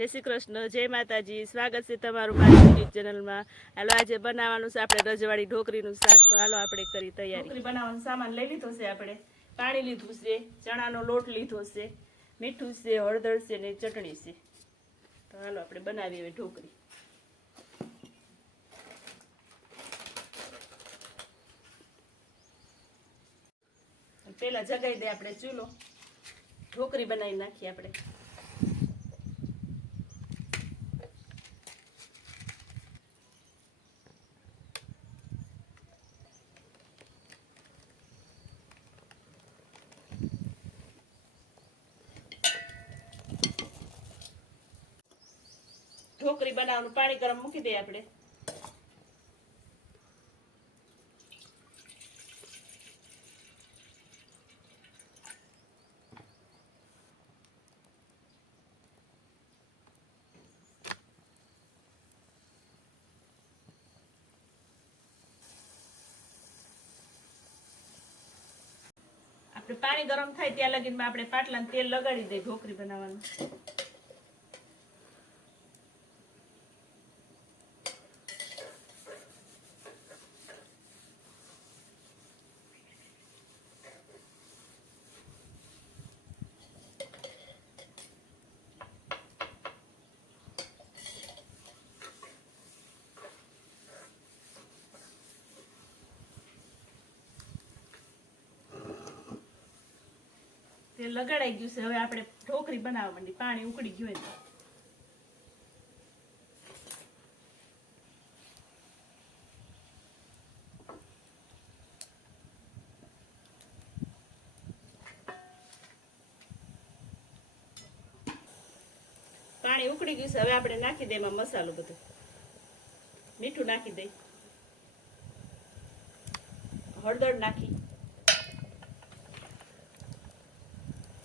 જય શ્રી કૃષ્ણ, જય માતાજી. સ્વાગત છે તમારું મારી યુટ્યુબ ચેનલમાં. હાલો, આજે બનાવવાનું છે આપણે રજવાડી ઢોકરીનું શાક. તો હાલો, આપણે કરી તૈયારી. બનાવવાનો સામાન લઈ લીધો છે આપણે. પાણી લીધું છે, ચણાનો લોટ લીધો છે, મીઠું છે, હળદર છે ને ચટણી છે. તો હાલો, આપણે બનાવીએ હવે ઢોકરી પેલા જગાઈ દે આપણે ચૂલો. ઢોકરી બનાવી નાખીએ આપણે ઢોકરી બનાવવાનું, પાણી ગરમ મૂકી દઈએ આપણે. આપણે પાણી ગરમ થાય ત્યાં લગીનમાં આપણે પાટલાને તેલ લગાડી દઈએ ઢોકરી બનાવવાનું. તેલ લગાડાઈ ગયું છે. હવે આપણે ઢોકરી બનાવવા માંડી. પાણી ઉકળી ગયું હોય પાણી ઉકળી ગયું છે. હવે આપણે નાખી દઈએ એમાં મસાલો બધો. મીઠું નાખી દઈ હળદર નાખી.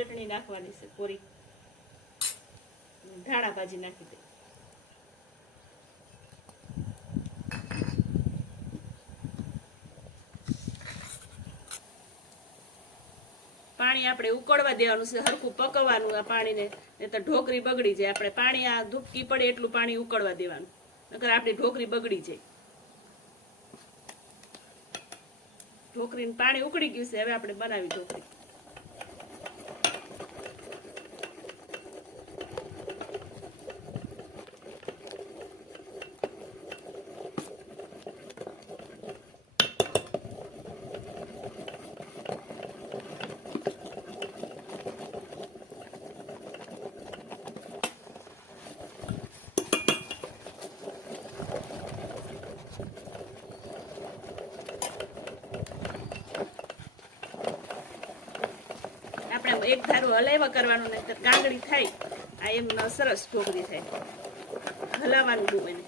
ચટણી નાખવાની છે કોરી ધાણા ભાજી નાખી દે. પાણી આપણે ઉકળવા દેવાનું છે, હરખું પકવવાનું આ પાણીને નહીં તો ઢોકરી બગડી જાય. આપણે પાણી આ ધૂપકી પડે એટલું પાણી ઉકળવા દેવાનું. નકર આપણી ઢોકરી બગડી જાય. ઢોકરીનું પાણી ઉકળી ગયું છે, હવે આપણે બનાવી ઢોકરી આપણે એક ધારું હલાવ્યા કરવાનું ને ગાંગડી થાય. આ એમ ન સરસ ઢોકરી થાય. હલાવવાનું બહુ એને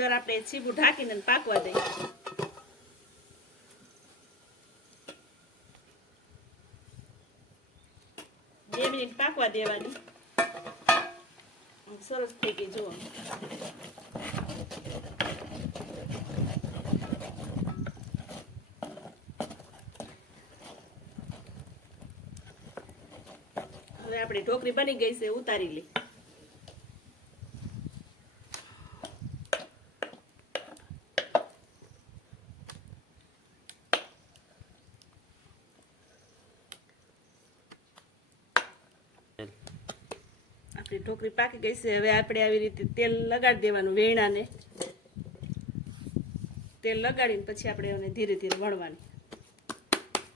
વાર આપણે છીબું ઢાંકીને પાકવા દઈએ. બે મિનિટ પાકવા દેવાની. સરસ થઈ ગઈ, જુઓ. હવે આપણી ઢોકરી બની ગઈ છે, ઉતારી લઈ ઢોકરી પાકી ગઈ છે. હવે આપણે આવી રીતે તેલ લગાડી દેવાનું વેણાને. તેલ લગાડીને પછી આપણે એને ધીરે ધીરે વણવાની.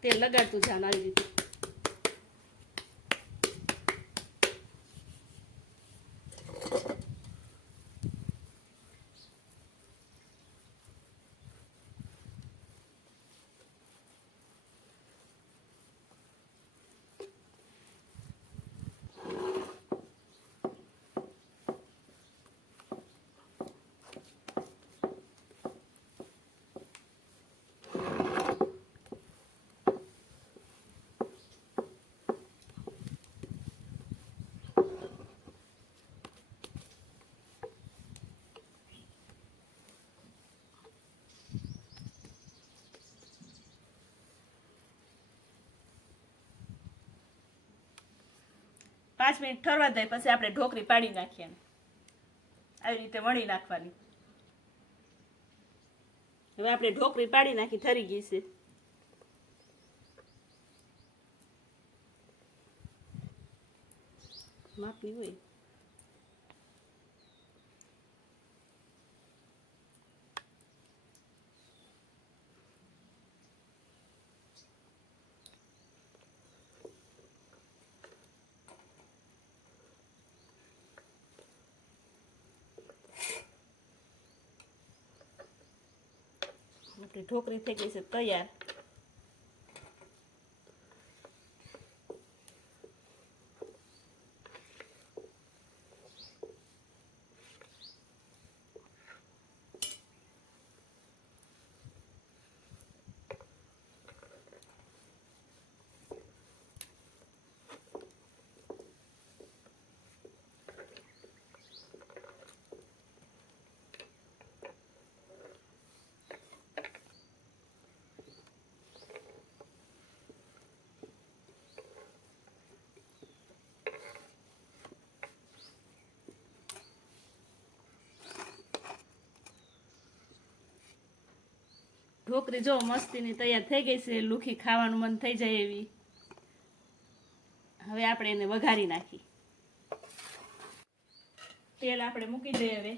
તેલ લગાડતું જવાનું આવી રીતે. પાંચ મિનિટ ઠરવા દઈએ પછી આપણે ઢોકરી પાડી નાખીએ આવી રીતે વણી નાખવાની. હવે આપણે ઢોકરી પાડી નાખી, ઠરી ગઈ છે. માપની હોય. આપણી ઢોકરી થઈ ગઈ છે તૈયાર. ઢોકરી જો મસ્તીની તૈયાર થઈ ગઈ છે, લુખી ખાવાનું મન થઈ જાય એવી. હવે આપણે એને વઘારી નાખી. તેલ આપણે મૂકી દઈએ હવે.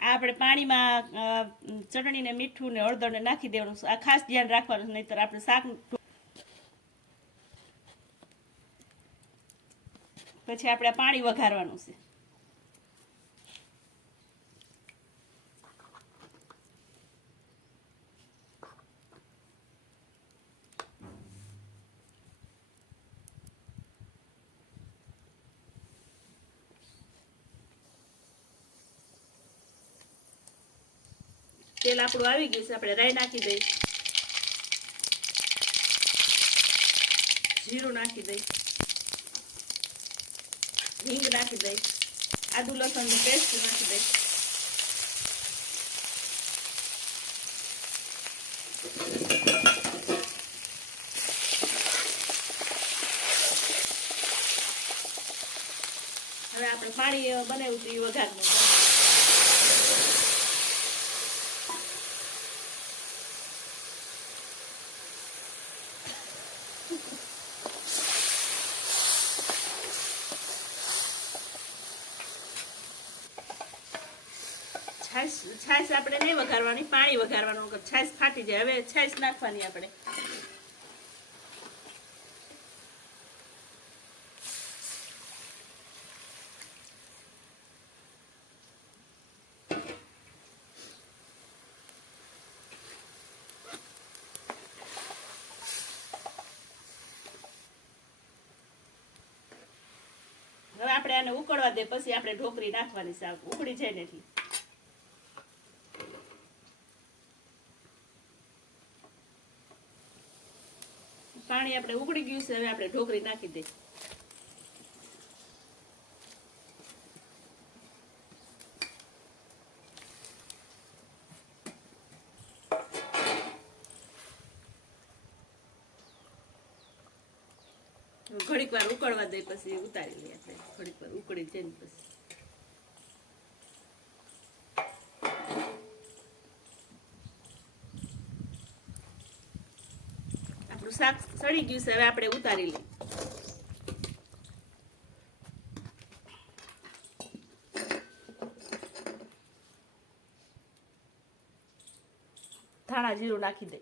આ આપણે પાણીમાં ચટણીને, મીઠું ને હળદર ને નાખી દેવાનું. આ ખાસ ધ્યાન રાખવાનું, નહીતર આપણે શાક પછી આપણે પાણી વઘારવાનું છે. તેલ આપણું આવી ગયું છે, આપણે રાઈ નાખી દઈ. જીરું નાખી દઈ. હિંગ નાખી દઈ. આદુ લસણની પેસ્ટ નાખી દઈ. હવે આપણે પાણી બનાવ્યું હતું એ વઘારનું. છાશ છાશ આપણે નહીં વઘારવાની, પાણી વઘારવાનું છાશ ફાટી જાય. હવે છાશ નાખવાની આપણે. હવે આપણે આને ઉકળવા દે, પછી આપણે ઢોકરી નાખવાની શાક. ઉકળી જાય ને એટલી પાણી આપણે ઉકળી ગયું છે, હવે આપણે ઢોકરી નાખી દે ઘડીક વાર ઉકળવા દઈ પછી ઉતારી લઈએ આપણે. ઘડીક વાર ઉકળી જાય ને પછી આપણું શાક સડી ગયું છે, હવે આપણે ઉતારી લઈએ. ધાણા જીરું નાખી દે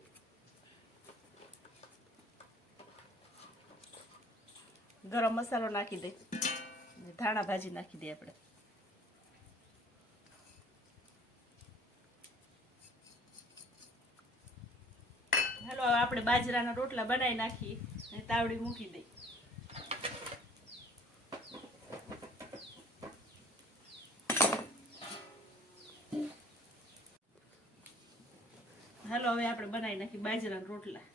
ગરમ મસાલો નાખી દે ધાણા ભાજી નાખી દે આપણે. આપણે બાજરાના રોટલા બનાવી નાખીએ તાવડી મૂકી દઈએ. હાલો, હવે આપણે બનાવી નાખીએ બાજરાના રોટલા.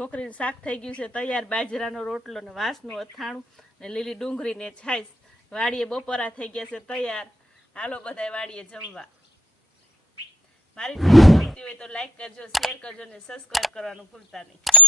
ઢોકરીનું શાક થઈ ગયું છે, તૈયાર બાજરાનો રોટલો ને વાસનું અથાણું ને લીલી ડુંગળીને છાશ. વાડીએ બપોરા થઈ ગયા છે, તૈયાર. હાલો બધાય વાડીએ જમવા. મારી ગમતી હોય તો લાઈક કરજો શેર કરજો ને સબસ્ક્રાઈબ કરવાનું ભૂલતા નહીં.